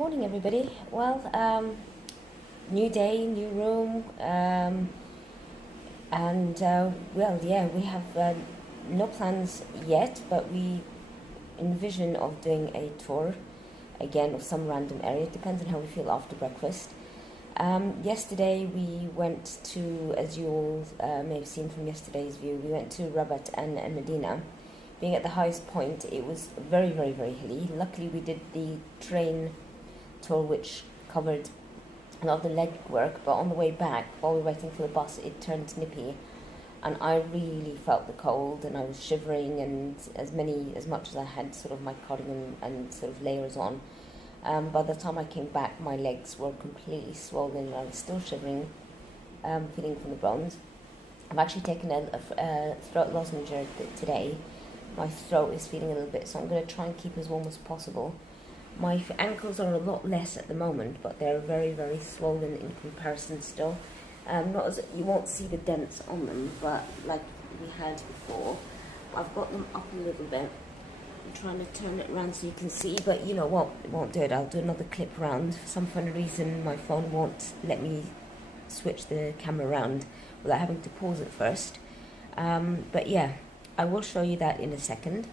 Morning, everybody. Well, new day, new room, we have no plans yet, but we envision of doing a tour again of some random area. It depends on how we feel after breakfast. Yesterday we went to, as you all may have seen from yesterday's view, we went to Rabat and Medina. Being at the highest point, it was very, very, very hilly. Luckily, we did the train tour, which covered a lot of the leg work, but on the way back, while we were waiting for the bus, it turned nippy, and I really felt the cold, and I was shivering, and as much as I had sort of my cardigan and sort of layers on, by the time I came back, my legs were completely swollen, and I was still shivering, feeling from the bones. I've actually taken a throat lozenge today. My throat is feeling a little bit, so I'm going to try and keep as warm as possible. My ankles are a lot less at the moment, but they're very, very swollen in comparison still. Not as you won't see the dents on them, but like we had before. I've got them up a little bit. I'm trying to turn it around so you can see, but you know what? It won't do it. I'll do another clip round. For some funny reason, my phone won't let me switch the camera around without having to pause it first. But yeah, I will show you that in a second.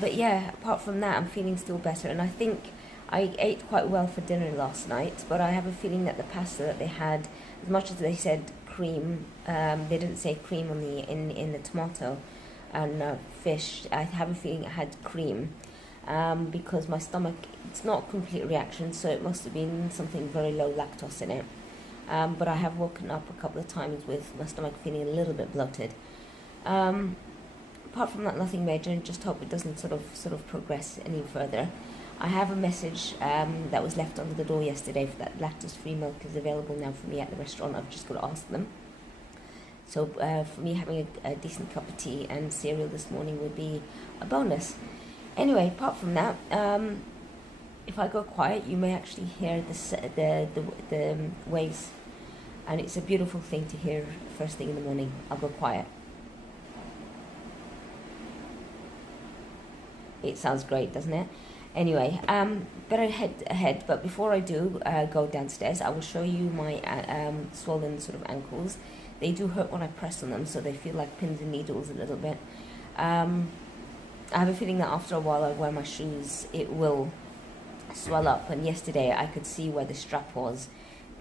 But yeah, apart from that, I'm feeling still better, and I think I ate quite well for dinner last night, but I have a feeling that the pasta that they had, as much as they said cream, they didn't say cream on the in the tomato and fish. I have a feeling it had cream, because my stomach, it's not a complete reaction, so it must have been something very low lactose in it. But I have woken up a couple of times with my stomach feeling a little bit bloated. Apart from that, nothing major, and just hope it doesn't sort of progress any further. I have a message that was left under the door yesterday for that lactose-free milk is available now for me at the restaurant. I've just got to ask them. So for me, having a decent cup of tea and cereal this morning would be a bonus. Anyway, apart from that, if I go quiet, you may actually hear the waves, and it's a beautiful thing to hear first thing in the morning. I'll go quiet. It sounds great, doesn't it? Anyway, better head ahead. But before I do go downstairs, I will show you my swollen sort of ankles. They do hurt when I press on them, so they feel like pins and needles a little bit. I have a feeling that after a while I wear my shoes, it will swell up. And yesterday I could see where the strap was,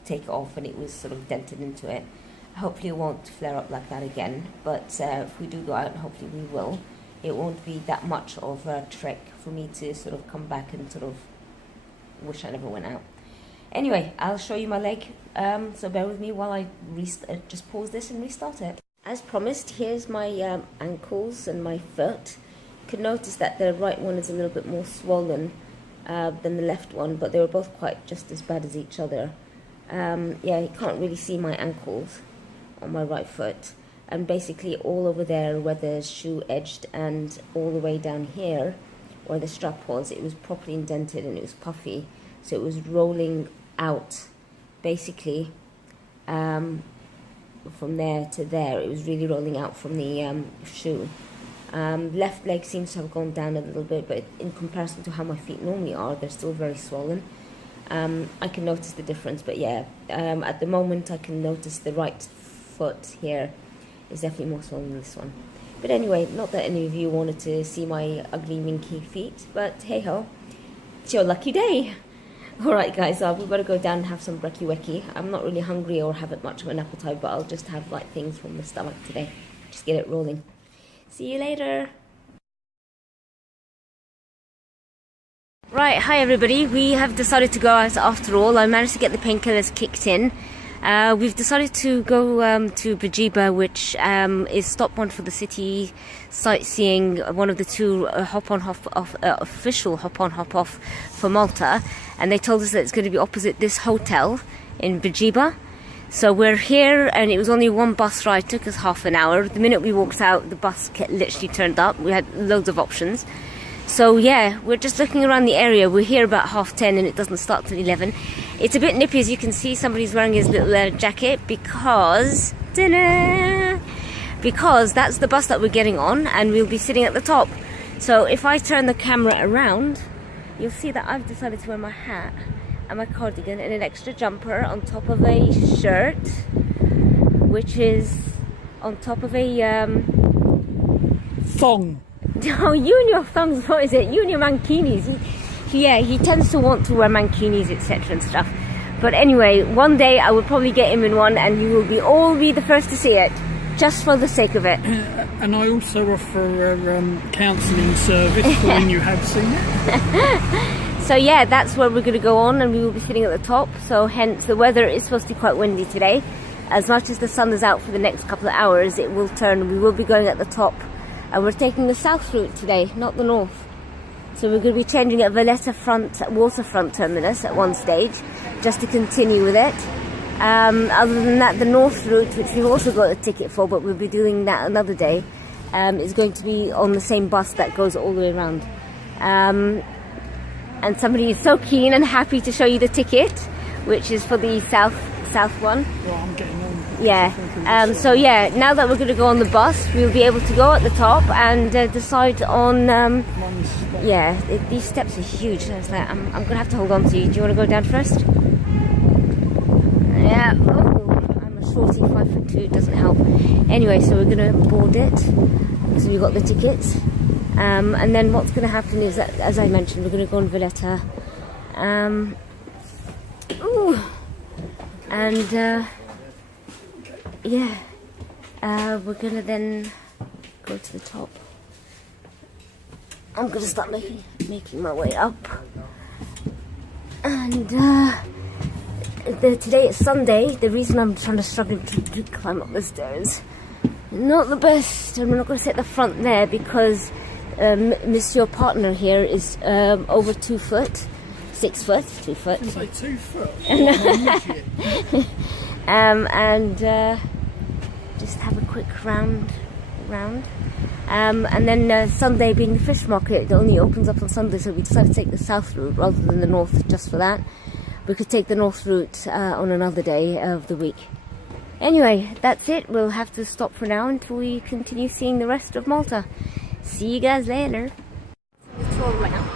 take it off, and it was sort of dented into it. Hopefully it won't flare up like that again. But if we do go out, hopefully we will, it won't be that much of a trek for me to sort of come back and sort of wish I never went out. Anyway, I'll show you my leg, so bear with me while I just pause this and restart it. As promised, here's my ankles and my foot. You can notice that the right one is a little bit more swollen than the left one, but they were both quite just as bad as each other. Yeah, you can't really see my ankles on my right foot. And basically all over there where the shoe edged, and all the way down here where the strap was, it was properly indented and it was puffy. So it was rolling out, basically, from there to there. It was really rolling out from the shoe. Left leg seems to have gone down a little bit, but in comparison to how my feet normally are, they're still very swollen. I can notice the difference, but yeah, at the moment I can notice the right foot here is definitely more swollen than this one. But anyway, not that any of you wanted to see my ugly minky feet, but hey ho, it's your lucky day. Alright guys, we've got to go down and have some brekkie wekkie. I'm not really hungry or have much of an appetite, but I'll just have light things from the stomach today. Just get it rolling. See you later. Right, hi everybody. We have decided to go out after all. I managed to get the painkillers kicked in. We've decided to go to Bajiba, which is stop one for the city sightseeing, one of the two official hop-on hop-off for Malta, and they told us that it's going to be opposite this hotel in Bajiba. So we're here, and it was only one bus ride, took us half an hour. The minute we walked out, the bus literally turned up. We had loads of options. So yeah, we're just looking around the area. We're here about 10:30 and it doesn't start till 11. It's a bit nippy, as you can see. Somebody's wearing his little jacket because that's the bus that we're getting on, and we'll be sitting at the top. So if I turn the camera around, you'll see that I've decided to wear my hat and my cardigan and an extra jumper on top of a shirt, which is on top of a thong. Oh, you and your thongs, what is it? You and your mankinis. He tends to want to wear mankinis, etc. and stuff. But anyway, one day I will probably get him in one and you will all be the first to see it, just for the sake of it. And I also offer a counselling service for when you have seen it. So yeah, that's where we're going to go on, and we will be sitting at the top. So hence, the weather is supposed to be quite windy today. As much as the sun is out for the next couple of hours, it will turn. We will be going at the top. And we're taking the south route today, not the north. So we're going to be changing at Valletta waterfront terminus at one stage, just to continue with it. Other than that, the north route, which we've also got a ticket for, but we'll be doing that another day, is going to be on the same bus that goes all the way around. And somebody is so keen and happy to show you the ticket, which is for the south one. Well, I'm getting on. Yeah. So yeah, now that we're going to go on the bus, we'll be able to go at the top and decide on. Yeah, these steps are huge. So it's like I'm going to have to hold on to you. Do you want to go down first? Yeah. Oh, I'm a shorty, 5'2". It doesn't help. Anyway, so we're going to board it. So we've got the tickets. And then what's going to happen is that, as I mentioned, we're going to go on Valletta. Yeah, we're going to then go to the top. I'm going to start making my way up. And today is Sunday. The reason I'm struggling to climb up the stairs, not the best. I'm not going to sit at the front there because Monsieur partner here is over 2 foot, 6 foot, 2 foot. It's like 2 foot. And just have a quick round. And then Sunday being the fish market, it only opens up on Sunday, so we decided to take the south route rather than the north, just for that. We could take the north route on another day of the week. Anyway, that's it. We'll have to stop for now until we continue seeing the rest of Malta. See you guys later. Right now.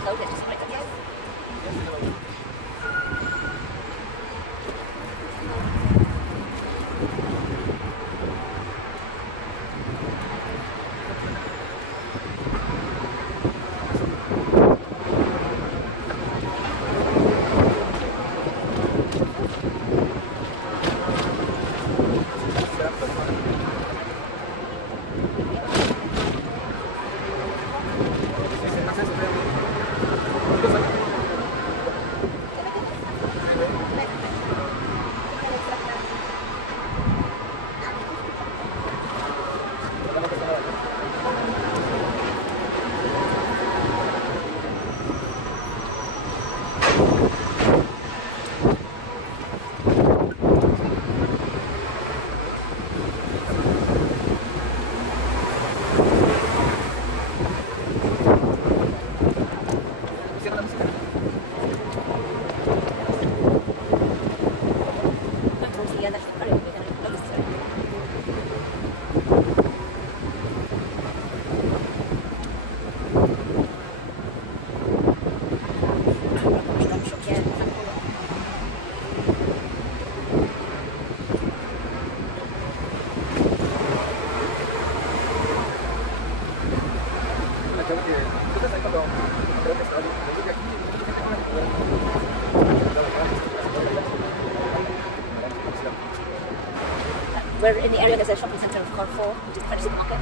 We're in the area, there's a shopping centre of Carrefour, which is the French supermarket. I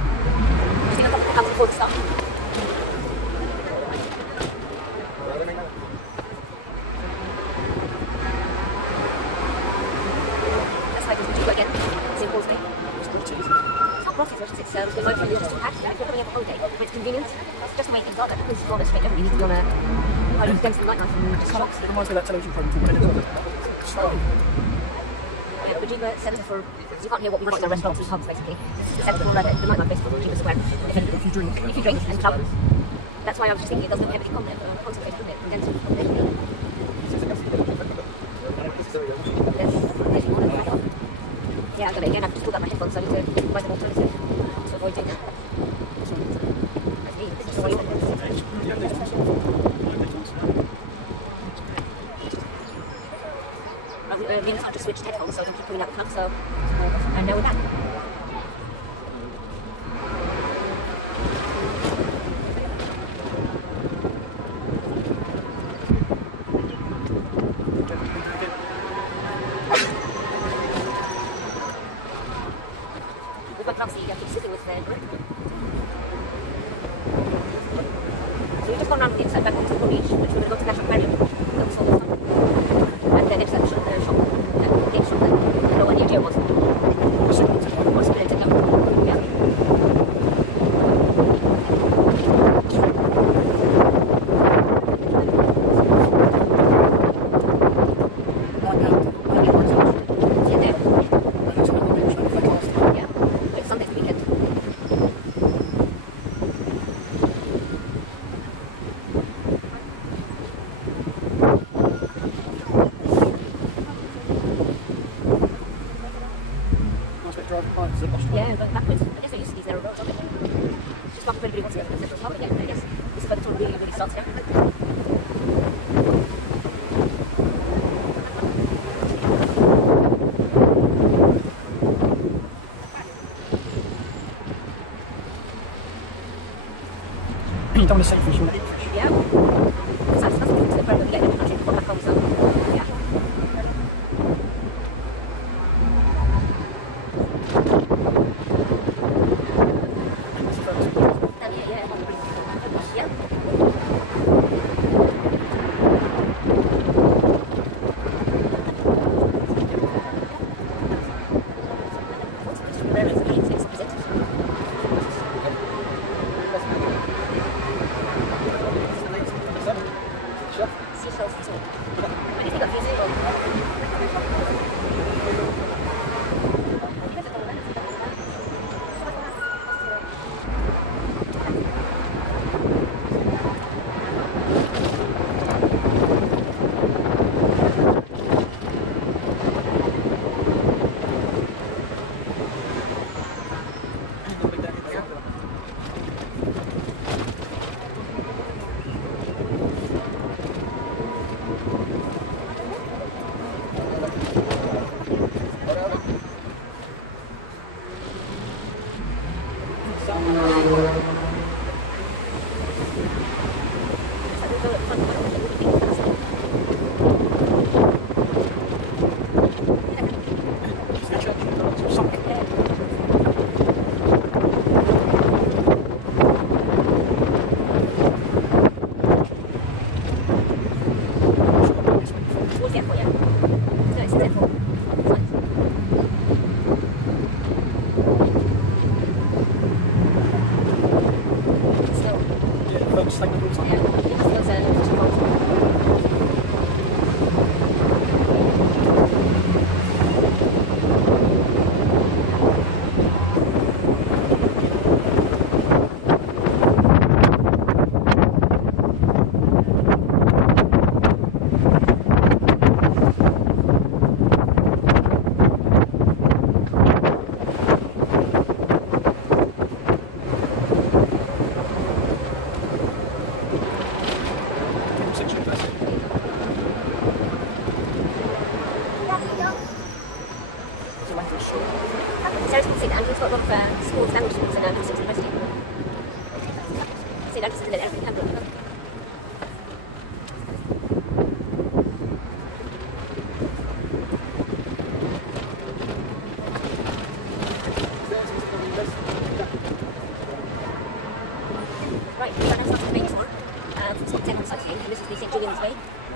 think I can't afford stuff. That's like this again. Same calls me. It's not brothel, it's going for you just to pack. If you're coming up a holiday, it's convenient. Just to make things up, but because you've got to make everything easy on a kind of against the nightlife and just shops. It reminds me of that television program. Yeah, would you centre for... You can't hear what we want in the restaurants and pubs, basically. Centre for the nightlife, basically, Geneva Square. If you drink and club. That's why I was just thinking it doesn't have any content, concentrate, doesn't it? Against yeah, I got it again. I've just pulled out my headphones, so I need to find an alternative to avoid doing that. This is the way switched headphones, so I don't keep pulling out the plug. So, and now we're back. With my plugs, I keep sitting with the grip. So we've just gone around the inside back onto the beach, which we're going to go to the National Aquarium. That was all this fun. And then it's that shop, the big shop that no one knew was. What's been taken up? Yeah. Yeah, but backwards. I guess they used to these narrow roads, don't they? Just not everybody wants to go to the central town again, I guess. This is where the tour really starts here. You don't want to see fish, you want to eat fish. Yeah. Because that's the thing to the problem, getting the country to come back home, so yeah.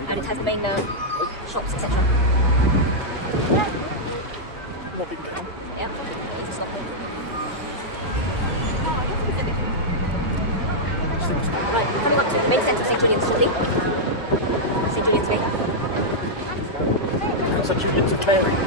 And it has the main shops, etc. Yeah, it's a stop. Right, we're coming up to the main centre of St Julian's shortly. St Julian's Gate. St Julian's are caring.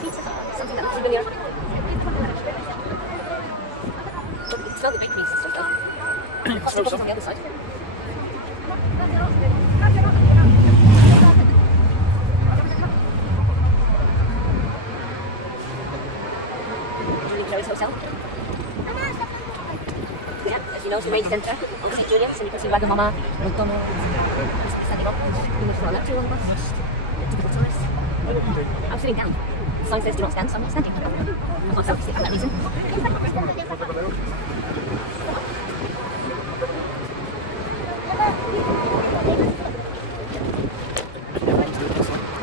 pizza, something that looks familiar. You can smell the bakeries and stuff though. Costa Coco's on the other side. Julie Clary's Hotel. Yeah, as you know, it's the main centre of St. Julian's, and you can see Wagamama, McDonald's, standing up. You can that too on the bus. Typical tourists. I'm sitting down. The sign says do not stand, so I'm not standing. I'm not self-sick for that reason.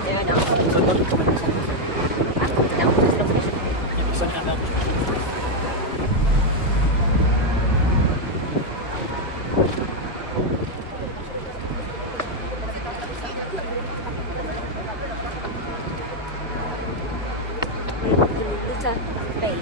Yeah, I know. Bay.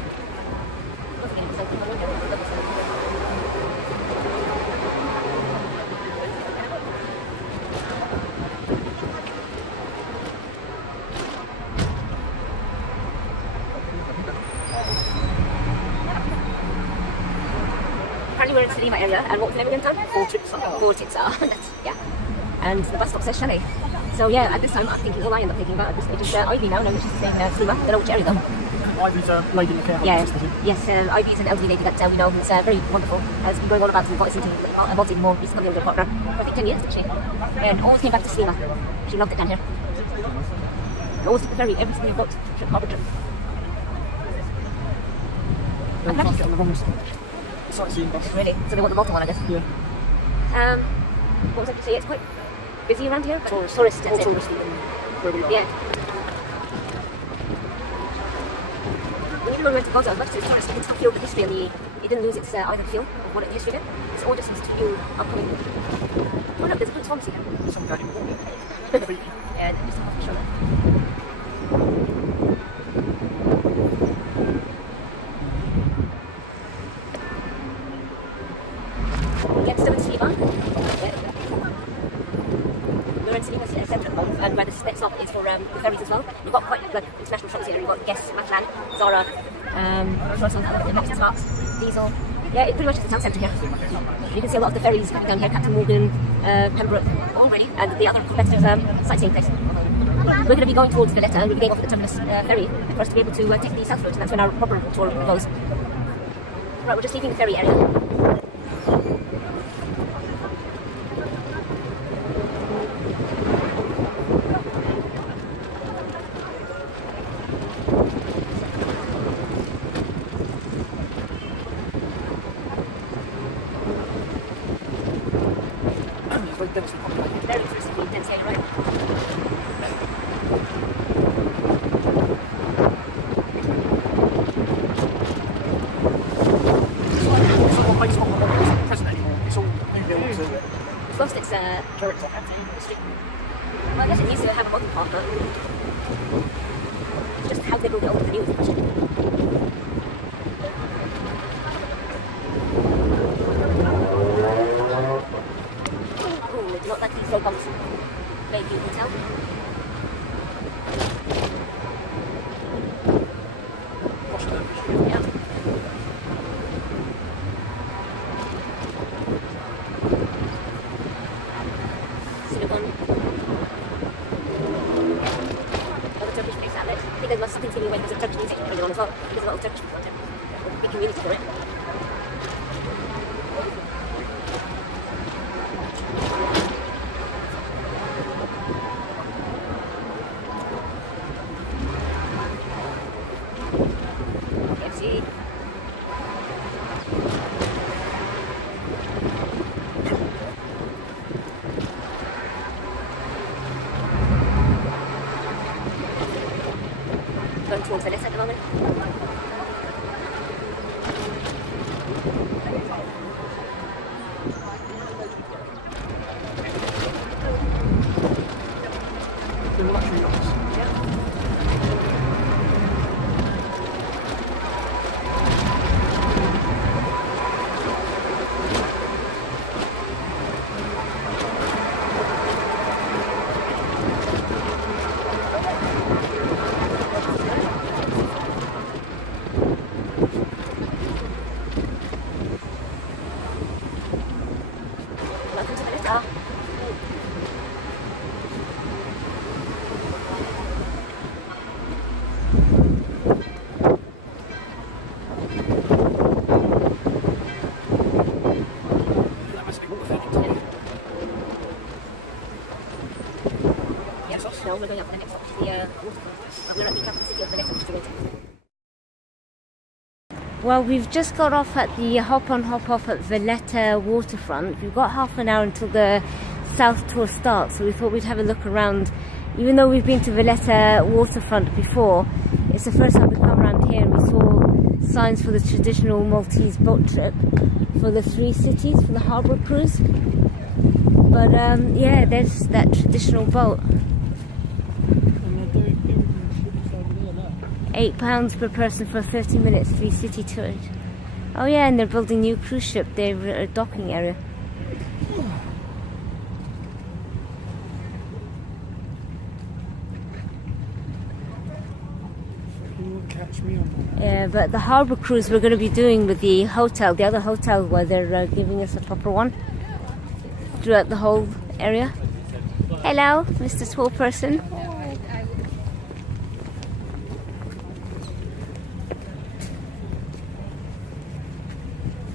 Apparently we're in the cinema area, and what was the name again, Tom? Vortitsa. That's, yeah. And the bus stop says chalet. So yeah, at this time I'm thinking, all I end up thinking about at this stage is Ivy now, which is the cinema. Don't know which area though. Ivy's a lady in the care home. Yeah, yes, Ivy's an elderly lady that we know who's very wonderful. Has been going all about voicing more recently on the partner for I think 10 years actually. And always came back to cinema. She loved it down here. Always took the ferry every single boat trip, harbour trip. They can't get on the wrong sightseeing bus. Really? So they want the Malta one, I guess. Yeah. What was I going to say? It's quite busy around here. Tourist. Tourists, that's All it. tourist where we are. Yeah. Even when we went to Gaza, as much as it's tourist, you can still feel the history and it didn't lose its either feel of what it used to be. It's all just seems to feel upcoming. Oh look, there's a good pharmacy here. Some guy in Yeah, there's some coffee shop there. Get to Sliva. We're in Sliva centre at the moment, and where the next stop is for the ferries as well. We've got quite like international shops here. We've got Guess, Matalan, Zara, Sparks, Diesel. Yeah, it pretty much is the town centre here. You can see a lot of the ferries coming down here, Captain Morgan, Pembroke already, and the other competitors' sightseeing place. We're going to be going towards Valletta, and we'll be going off at the terminus ferry for us to be able to take the south route, and that's when our proper tour goes. Right, we're just leaving the ferry area. Very touristically intense, yeah, you're right. It's not one place, not one present anymore. It's all new builds and It's lost its character. Well, I guess it used to have a modern part, but it's just how they build it over the new is the question. Ooh, do not like these low bumps. Maybe you can tell. wash the Yeah. Cinnabon. Other Turkish place outlet. I think there's something giving away because of Turkish music going on as well. There's a lot of Turkish people out there. Big community for it. KFC. Going towards Venice at the moment. the luxury yachts. No, we're going up for the next stop, the waterfront. We're at the capital city of Valletta, which is waiting. Well, we've just got off at the hop-on, hop-off at Valletta waterfront. We've got half an hour until the South Tour starts, so we thought we'd have a look around. Even though we've been to Valletta waterfront before, it's the first time we've come around here, and we saw signs for the traditional Maltese boat trip for the 3 cities, for the harbour cruise. But yeah, there's that traditional boat. £8 per person for a 30 minutes 3 city tour. Oh yeah, and they're building a new cruise ship. They're a docking area. Yeah, but the harbour cruise we're going to be doing with the hotel, the other hotel, where they're giving us a proper one throughout the whole area. Hello, Mr. Tall Person.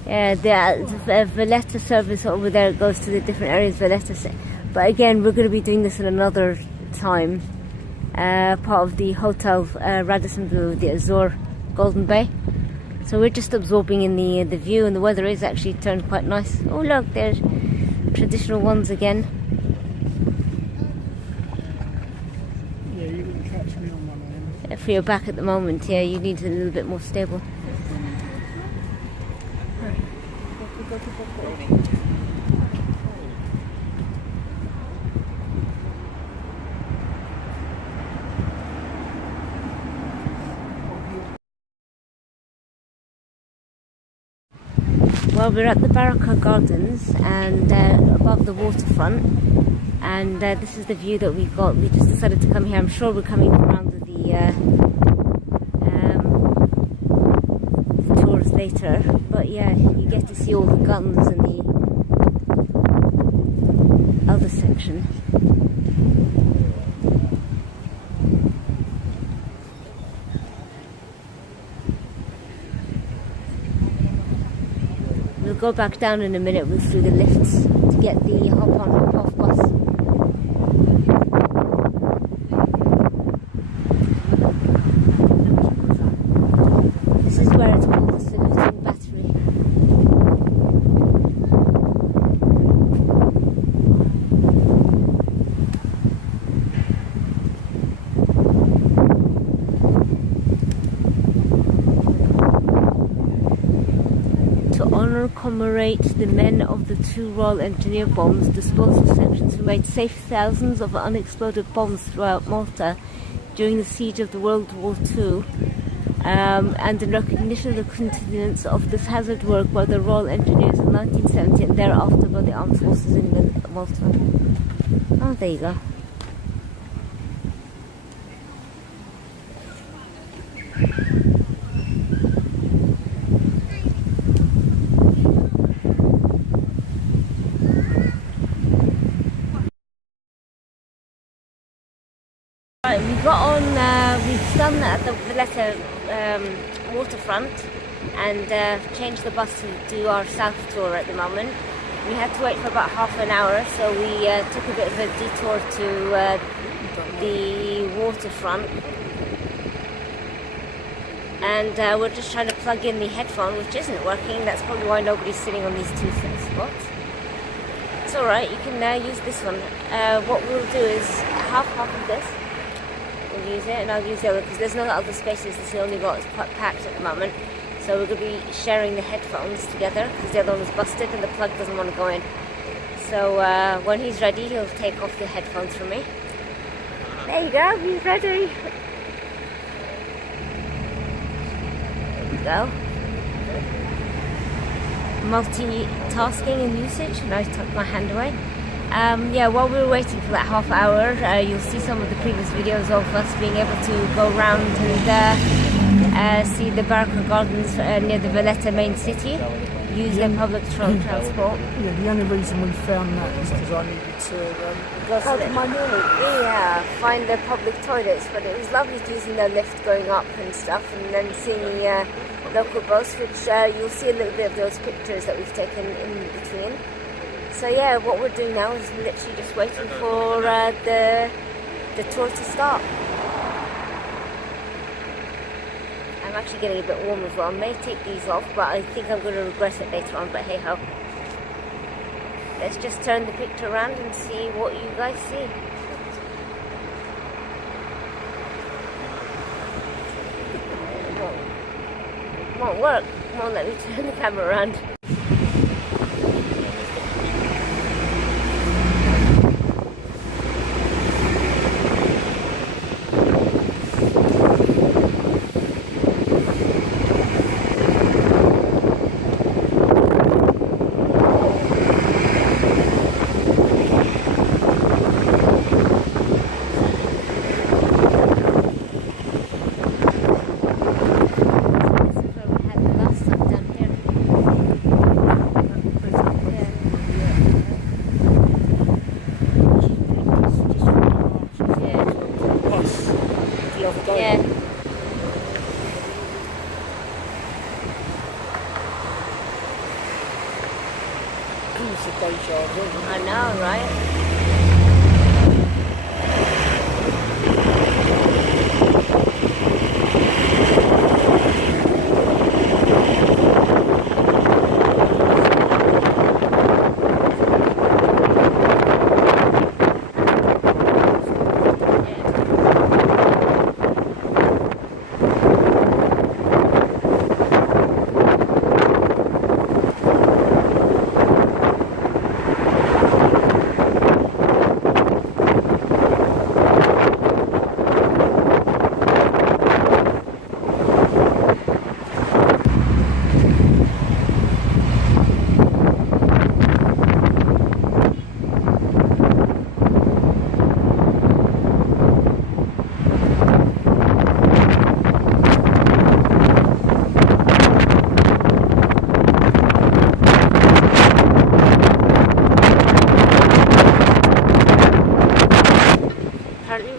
Yeah, the Valletta service over there goes to the different areas of Valletta. But again, we're going to be doing this at another time. Part of the hotel Radisson Blue, the Azure Golden Bay. So we're just absorbing in the view, and the weather is actually turned quite nice. Oh look, there's traditional ones again. Yeah, you wouldn't catch me on one hand. For your back at the moment, yeah, you need a little bit more stable. Well, we're at the Baraka Gardens and above the waterfront, and this is the view that we got. We just decided to come here. I'm sure we're coming around with the tours later, but yeah, you get to see all the guns in the other section. We'll go back down in a minute through the lifts to get the hop-on, hop-off bus. This is where it's called the Saluting Battery. Commemorate the men of the 2 Royal Engineer bombs disposal sections who made safe thousands of unexploded bombs throughout Malta during the siege of the World War II, and in recognition of the continuance of this hazard work by the Royal Engineers in 1970 and thereafter by the armed forces in Malta. Oh, there you go. Right, we got on, we've done at the Valletta waterfront and changed the bus to do our south tour at the moment. We had to wait for about half an hour, so we took a bit of a detour to the waterfront. And we're just trying to plug in the headphone, which isn't working. That's probably why nobody's sitting on these 2 spots. It's alright, you can use this one. What we'll do is half of this. We'll use it, and I'll use the other because there's no other spaces. This is only got, it's quite packed at the moment. So we're going to be sharing the headphones together because the other one was busted and the plug doesn't want to go in. So when he's ready, he'll take off the headphones from me. There you go, he's ready. There we go. Multitasking and usage. And I took my hand away. Yeah, while we were waiting for that half hour, you'll see some of the previous videos of us being able to go around and see the Baraka Gardens near the Valletta main city. use their public transport. Yeah, the only reason we found that is because I needed to go to my toilet. Yeah, find their public toilets, but it was lovely using their lift going up and stuff, and then seeing the local boats, which you'll see a little bit of those pictures that we've taken in between. So yeah, what we're doing now is literally just waiting for the tour to start. I'm actually getting a bit warm as well. I may take these off, but I think I'm going to regret it later on, but hey ho. Let's just turn the picture around and see what you guys see. It won't work. It won't let me turn the camera around. Yeah. It's a deja vu. I know, right?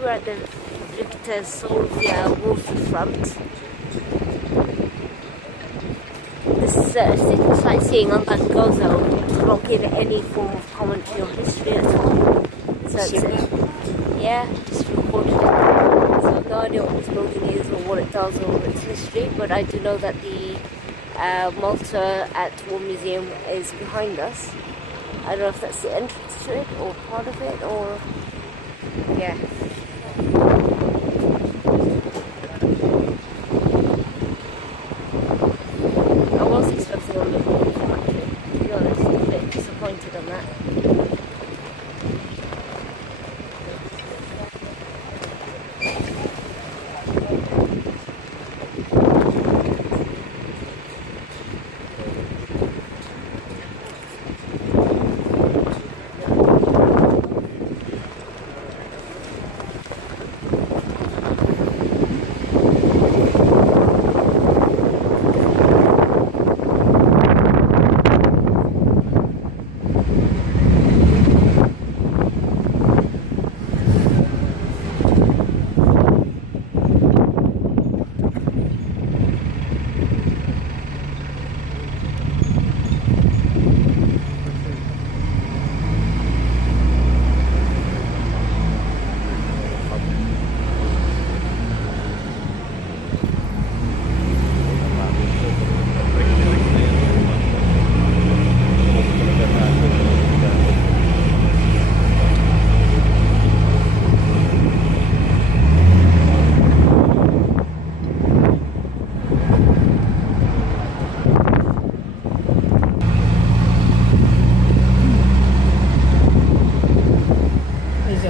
We're at the Victor Sofia waterfront. This city sightseeing, unlike Gozo, does not give it any form of commentary or history at all. So it's yeah, just recorded. So I have no idea what this building is or what it does or its history, but I do know that the Malta at War Museum is behind us. I don't know if that's the entrance to it or part of it or yeah. I was expecting a little more information, to be honest, a bit disappointed on that.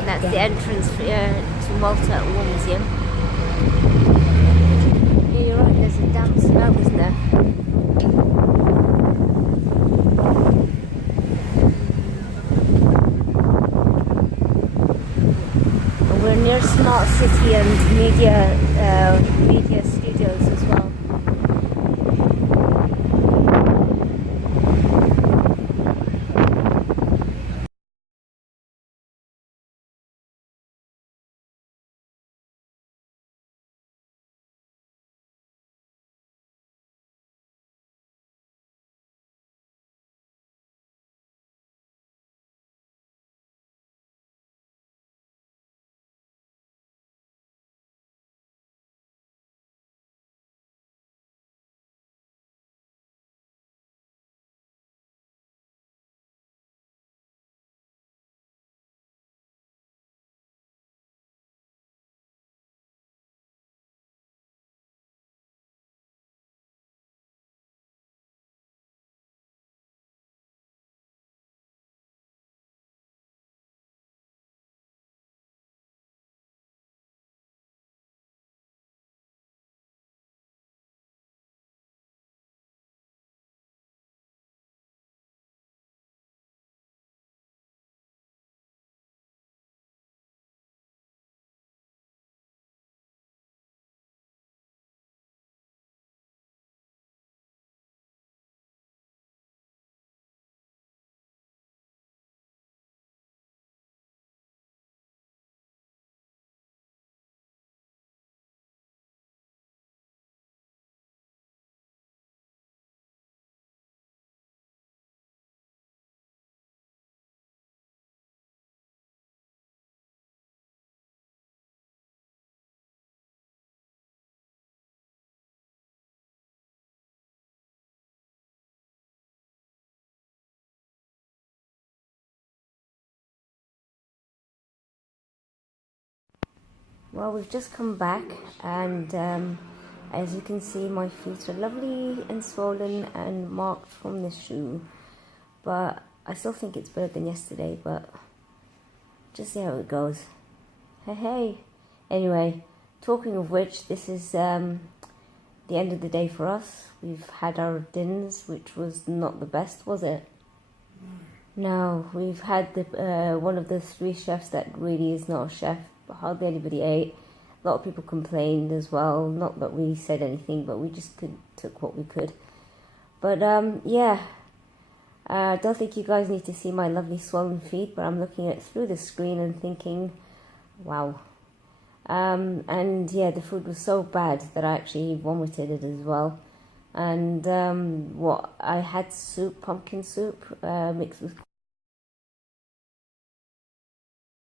That's the entrance to Malta at War Museum. Yeah, you're right, there's a damp smell, isn't there? And we're near Smart City and media studios as well. Well, we've just come back, and as you can see, my feet are lovely and swollen and marked from the shoe. But I still think it's better than yesterday, but just see how it goes. Hey. Anyway, talking of which, this is the end of the day for us. We've had our dinners, which was not the best, was it? No, we've had the one of the 3 chefs that really is not a chef. Hardly anybody ate. A lot of people complained as well. Not that we said anything, but we just took what we could. But yeah, I don't think you guys need to see my lovely swollen feet, but I'm looking at through the screen and thinking, wow. And yeah, the food was so bad that I actually vomited it as well. And what I had soup, pumpkin soup, mixed with